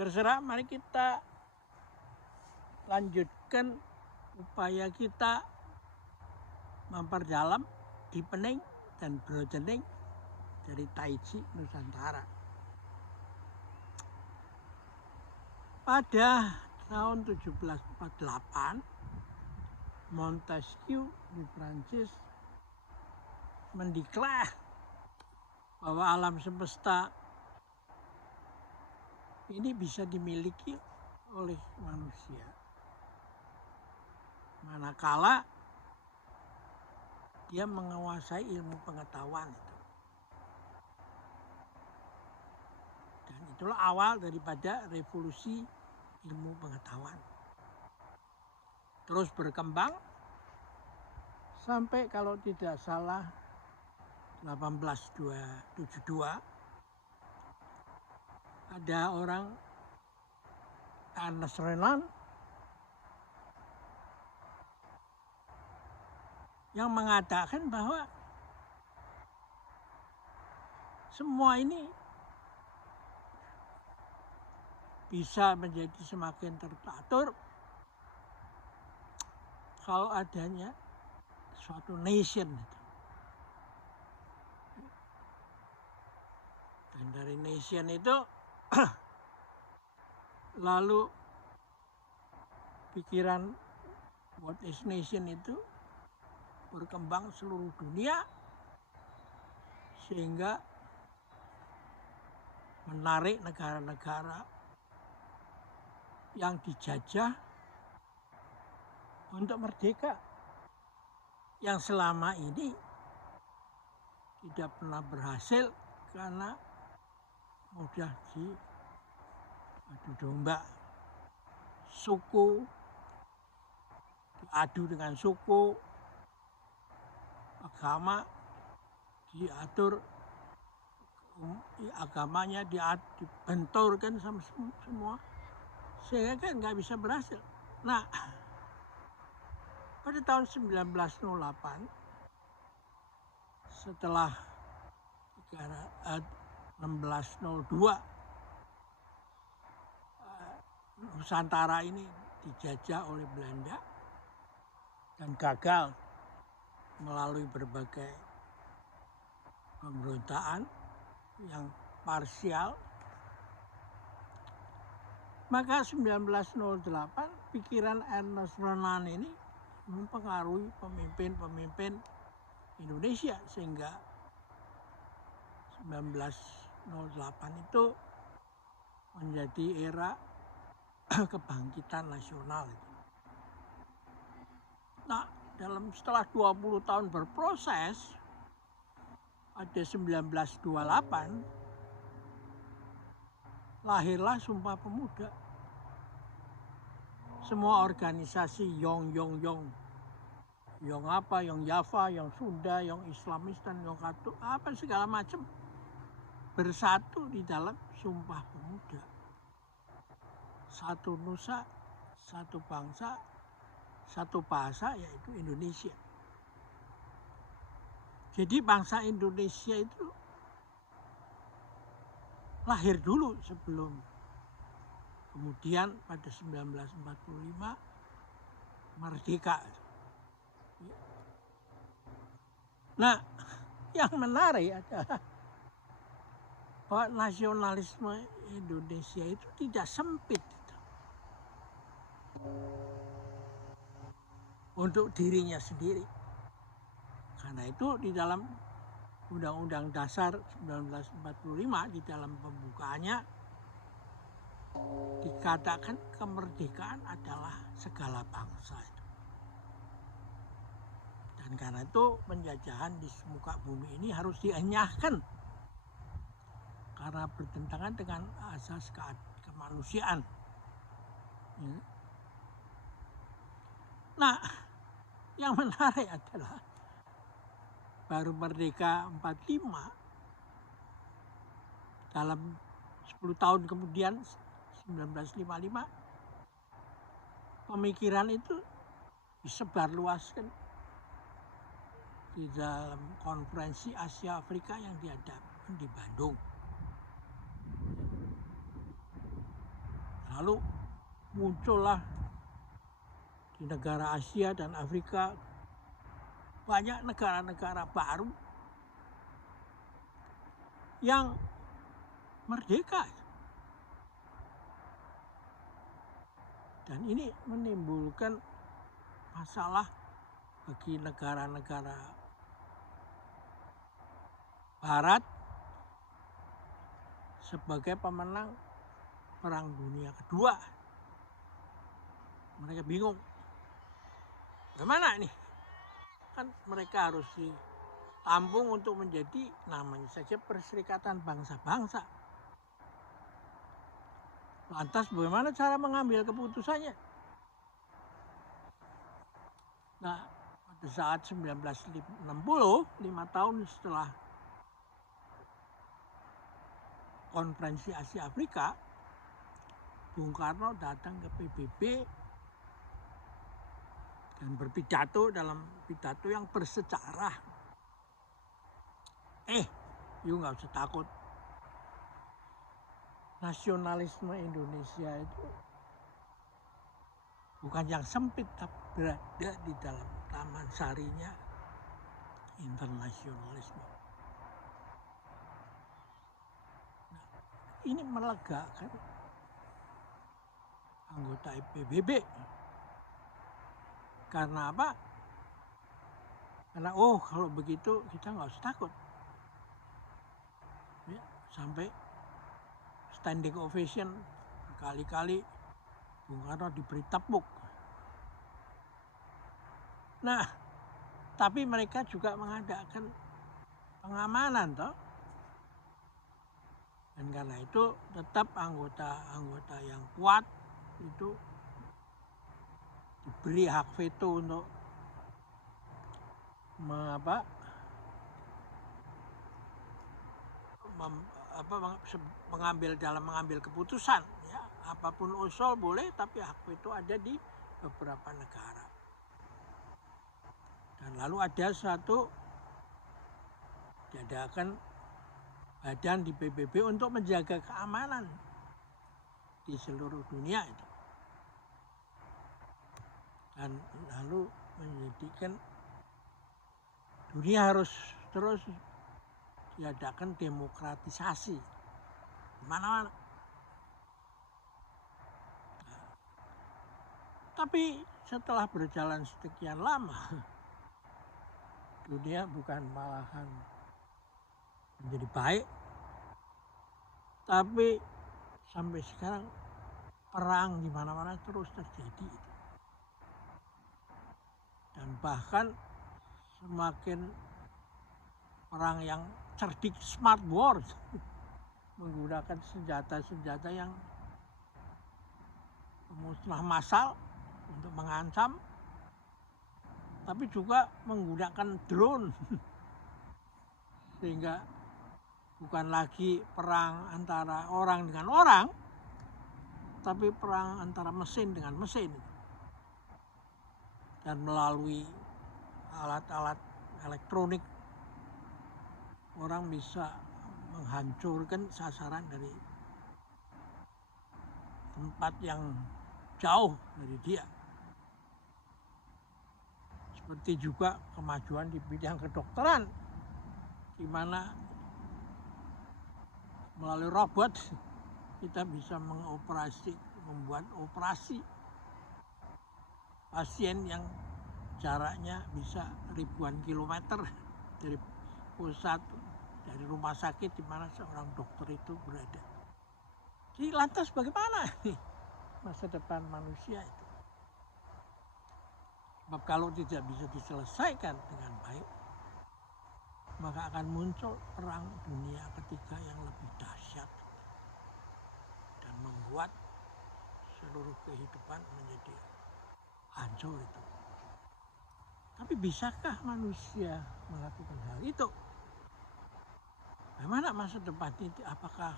terserah, mari kita lanjutkan upaya kita memperdalam deepening dan broadening dari Taiji Nusantara. Pada tahun 1748, Montesquieu di Prancis mendeklar bahwa alam semesta ini bisa dimiliki oleh manusia, manakala dia menguasai ilmu pengetahuan itu. Dan itulah awal daripada revolusi ilmu pengetahuan. Terus berkembang sampai kalau tidak salah 1872 ada orang Ernest Renan yang mengatakan bahwa semua ini bisa menjadi semakin teratur kalau adanya suatu nation. Dan dari nation itu lalu pikiran what is nation itu berkembang seluruh dunia sehingga menarik negara-negara yang dijajah untuk merdeka, yang selama ini tidak pernah berhasil karena mudah diadu domba. Suku diadu dengan suku, agama diatur, agamanya dibenturkan sama semua, sehingga kan nggak bisa berhasil. Nah, pada tahun 1908 setelah 1602 Nusantara ini dijajah oleh Belanda dan gagal melalui berbagai pemberontakan yang parsial, maka 1908 pikiran Ernest Renan ini mempengaruhi pemimpin-pemimpin Indonesia sehingga 1908 itu menjadi era kebangkitan nasional. Nah, setelah 20 tahun berproses, pada 1928 lahirlah Sumpah Pemuda. Semua organisasi Yong apa, Yong Java, Yong Sunda, Yong Islamistan, Yong Katolik, apa segala macam bersatu di dalam Sumpah Pemuda. Satu nusa, satu bangsa, satu bahasa, yaitu Indonesia. Jadi bangsa Indonesia itu lahir dulu sebelum kemudian pada 1945 merdeka. Nah, yang menarik adalah bahwa nasionalisme Indonesia itu tidak sempit untuk dirinya sendiri. Karena itu di dalam Undang-Undang Dasar 1945 di dalam pembukaannya dikatakan kemerdekaan adalah segala bangsa. Dan karena itu penjajahan di muka bumi ini harus dienyahkan karena bertentangan dengan asas kemanusiaan. Nah, yang menarik adalah baru merdeka 45, dalam 10 tahun kemudian 1955 pemikiran itu disebarluaskan di dalam konferensi Asia Afrika yang diadakan di Bandung. Lalu muncullah di negara Asia dan Afrika banyak negara-negara baru yang merdeka. Dan ini menimbulkan masalah bagi negara-negara Barat sebagai pemenang Perang Dunia Kedua. Mereka bingung, bagaimana ini? Kan mereka harus ditampung untuk menjadi namanya saja Perserikatan Bangsa-Bangsa. Lantas bagaimana cara mengambil keputusannya? Nah, pada saat 1960, 5 tahun setelah Konferensi Asia Afrika, Bung Karno datang ke PBB dan berpidato dalam pidato yang bersejarah. You nggak usah takut. Nasionalisme Indonesia itu bukan yang sempit, tapi berada di dalam taman sarinya internasionalisme. Nah, ini melegakan anggota PBB. Karena apa? Karena kalau begitu kita nggak usah takut. Ya, sampai standing ovation berkali-kali Bung Karno diberi tepuk. Nah, tapi mereka juga mengadakan pengamanan toh. Dan karena itu tetap anggota-anggota yang kuat itu diberi hak veto untuk mengambil keputusan, ya. Apapun usul boleh, tapi hak veto ada di beberapa negara. Dan lalu ada diadakan badan di PBB untuk menjaga keamanan di seluruh dunia itu. Dan lalu menjadikan dunia harus terus diadakan demokratisasi di mana-mana. Tapi setelah berjalan sekian lama, dunia bukan malahan menjadi baik, tapi sampai sekarang perang di mana-mana terus terjadi. Dan bahkan semakin perang yang cerdik, smart wars, menggunakan senjata-senjata yang musnah massal untuk mengancam, tapi juga menggunakan drone, sehingga bukan lagi perang antara orang dengan orang, tapi perang antara mesin dengan mesin. Dan melalui alat-alat elektronik, orang bisa menghancurkan sasaran dari tempat yang jauh dari dia. Seperti juga kemajuan di bidang kedokteran, di mana melalui robot kita bisa membuat operasi pasien yang jaraknya bisa ribuan kilometer dari pusat, dari rumah sakit di mana seorang dokter itu berada. Jadi lantas bagaimana masa depan manusia itu? Sebab kalau tidak bisa diselesaikan dengan baik, maka akan muncul perang dunia ketiga yang lebih dahsyat dan membuat seluruh kehidupan menjadi hancur itu. Tapi bisakah manusia melakukan hal itu? Bagaimana masa depan itu? Apakah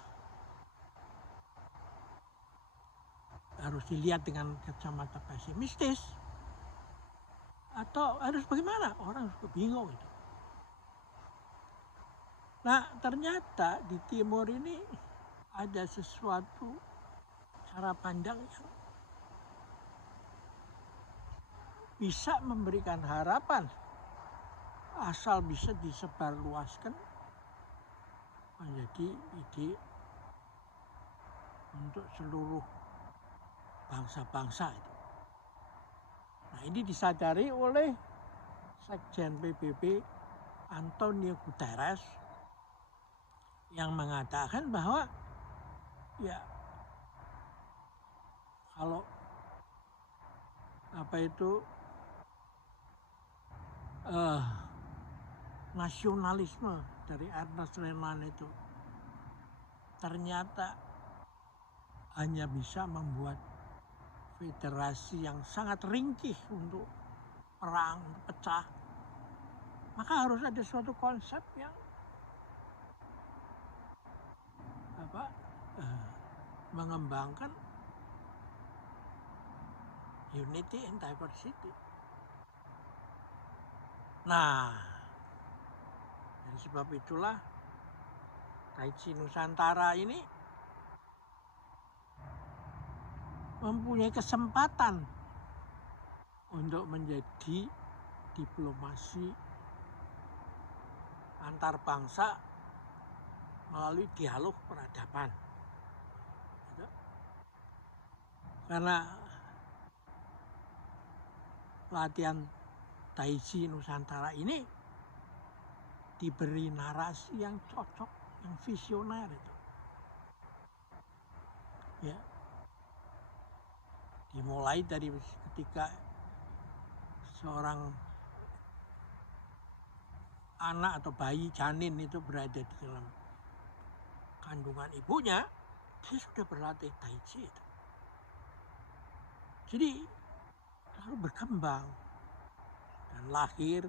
harus dilihat dengan kacamata pesimistis? Atau harus bagaimana? Orang juga bingung itu. Nah, ternyata di timur ini ada sesuatu cara pandang yang bisa memberikan harapan asal bisa disebarluaskan menjadi ide untuk seluruh bangsa-bangsa itu. Nah, ini disadari oleh Sekjen PBB Antonio Guterres yang mengatakan bahwa ya kalau nasionalisme dari Ernest Renan itu ternyata hanya bisa membuat federasi yang sangat ringkih untuk perang, untuk pecah, maka harus ada suatu konsep yang mengembangkan unity and diversity. Nah, dari sebab itulah Taichi Nusantara ini mempunyai kesempatan untuk menjadi diplomasi antar bangsa melalui dialog peradaban. Karena latihan Taichi Nusantara ini diberi narasi yang cocok, yang visioner itu. Ya. Dimulai dari ketika seorang anak atau bayi janin itu berada di dalam kandungan ibunya, dia sudah berlatih Tai Chi itu. Jadi lalu berkembang dan lahir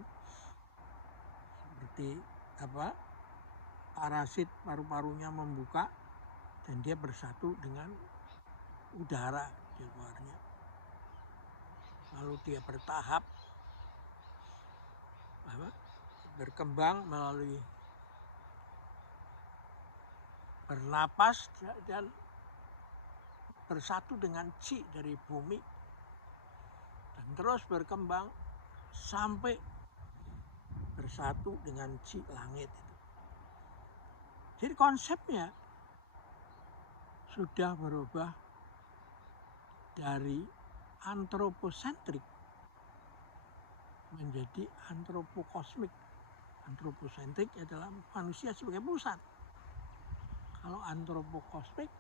seperti parasit paru-parunya membuka dan dia bersatu dengan udara di luarnya. Lalu dia bertahap berkembang melalui bernapas dan bersatu dengan Qi dari bumi dan terus berkembang sampai bersatu dengan Qi langit. Jadi konsepnya sudah berubah dari antroposentrik menjadi antropokosmik. Antroposentrik adalah manusia sebagai pusat. Kalau antropokosmik,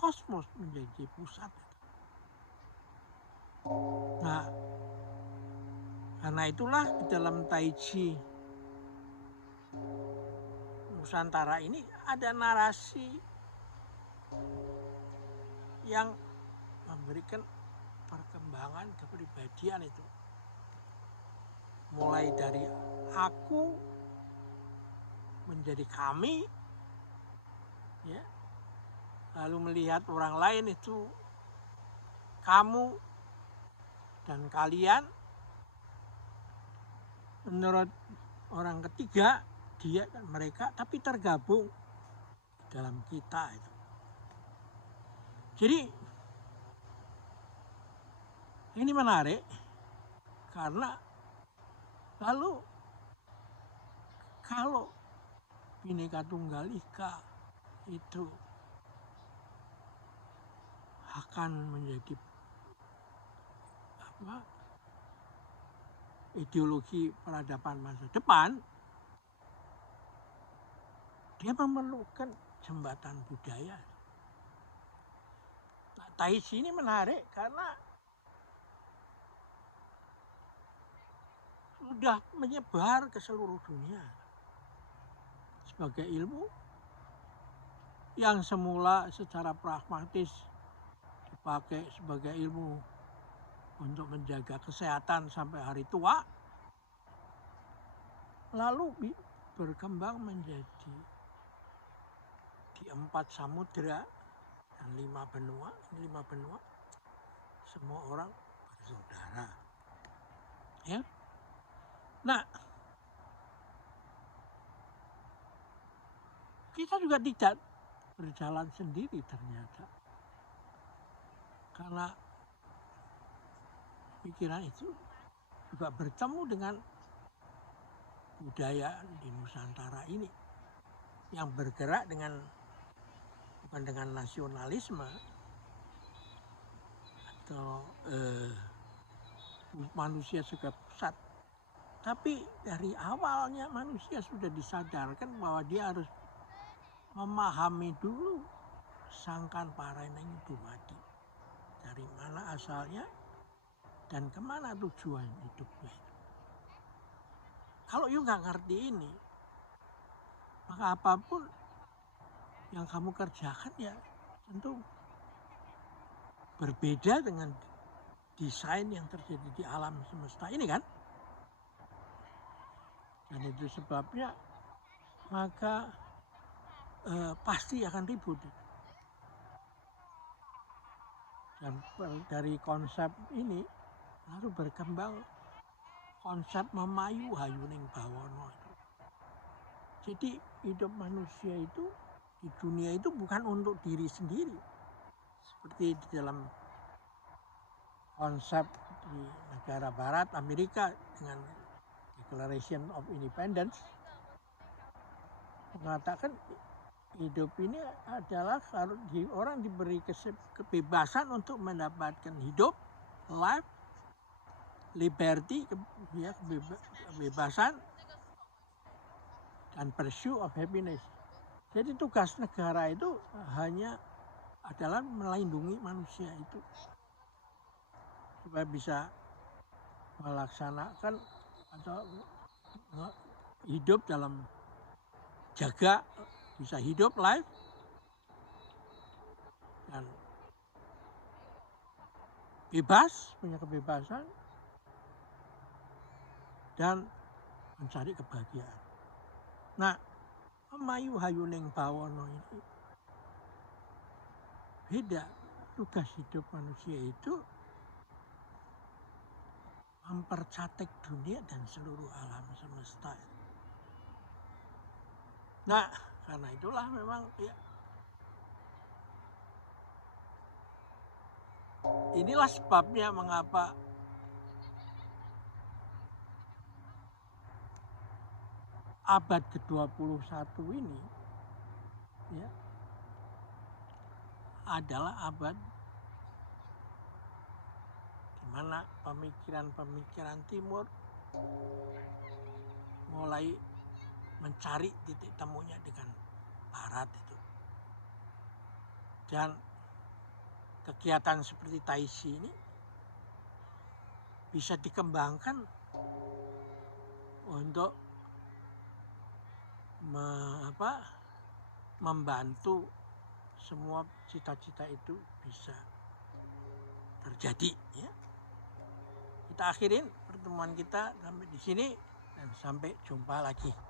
kosmos menjadi pusat. Nah, karena itulah di dalam Tai Chi Nusantara ini ada narasi yang memberikan perkembangan kepribadian itu. Mulai dari aku menjadi kami, ya, lalu melihat orang lain itu kamu dan kalian, menurut orang ketiga dia dan mereka, tapi tergabung dalam kita itu. Jadi ini menarik karena lalu kalau Bhinneka Tunggal Ika itu akan menjadi ideologi peradaban masa depan, dia memerlukan jembatan budaya. Nah, Tai Chi ini menarik karena sudah menyebar ke seluruh dunia sebagai ilmu yang semula secara pragmatis dipakai sebagai ilmu untuk menjaga kesehatan sampai hari tua, lalu berkembang menjadi di 4 samudera dan 5 benua. Ini 5 benua, semua orang bersaudara. Ya. Nah, kita juga tidak berjalan sendiri ternyata. Karena pikiran itu juga bertemu dengan budaya di Nusantara ini yang bergerak dengan bukan dengan nasionalisme atau manusia sebagai pusat, tapi dari awalnya manusia sudah disadarkan bahwa dia harus memahami dulu sangkan pareneng dumadi, dari mana asalnya dan kemana tujuan hidupnya itu. Kalau you nggak ngerti ini, maka apapun yang kamu kerjakan ya tentu berbeda dengan desain yang terjadi di alam semesta ini kan. Dan itu sebabnya maka pasti akan ribut. Dan dari konsep ini lalu berkembang konsep memayu hayuning bawono itu. Jadi hidup manusia itu di dunia itu bukan untuk diri sendiri. Seperti di dalam konsep di negara barat Amerika dengan Declaration of Independence mengatakan hidup ini adalah kalau orang diberi kebebasan untuk mendapatkan hidup, life, liberty, kebebasan, dan pursuit of happiness. Jadi tugas negara itu hanya adalah melindungi manusia itu supaya bisa melaksanakan atau hidup dalam jaga bisa hidup life dan bebas, punya kebebasan dan mencari kebahagiaan. Nah, memayu hayuning bawono ini beda. Tugas hidup manusia itu mempercatek dunia dan seluruh alam semesta. Nah, karena itulah memang ya, inilah sebabnya mengapa abad ke-21 ini ya, adalah abad di mana pemikiran-pemikiran timur mulai mencari titik temunya dengan barat itu. Dan kegiatan seperti Taisi ini bisa dikembangkan untuk membantu semua cita-cita itu bisa terjadi ya. Kita akhirin pertemuan kita sampai di sini dan sampai jumpa lagi.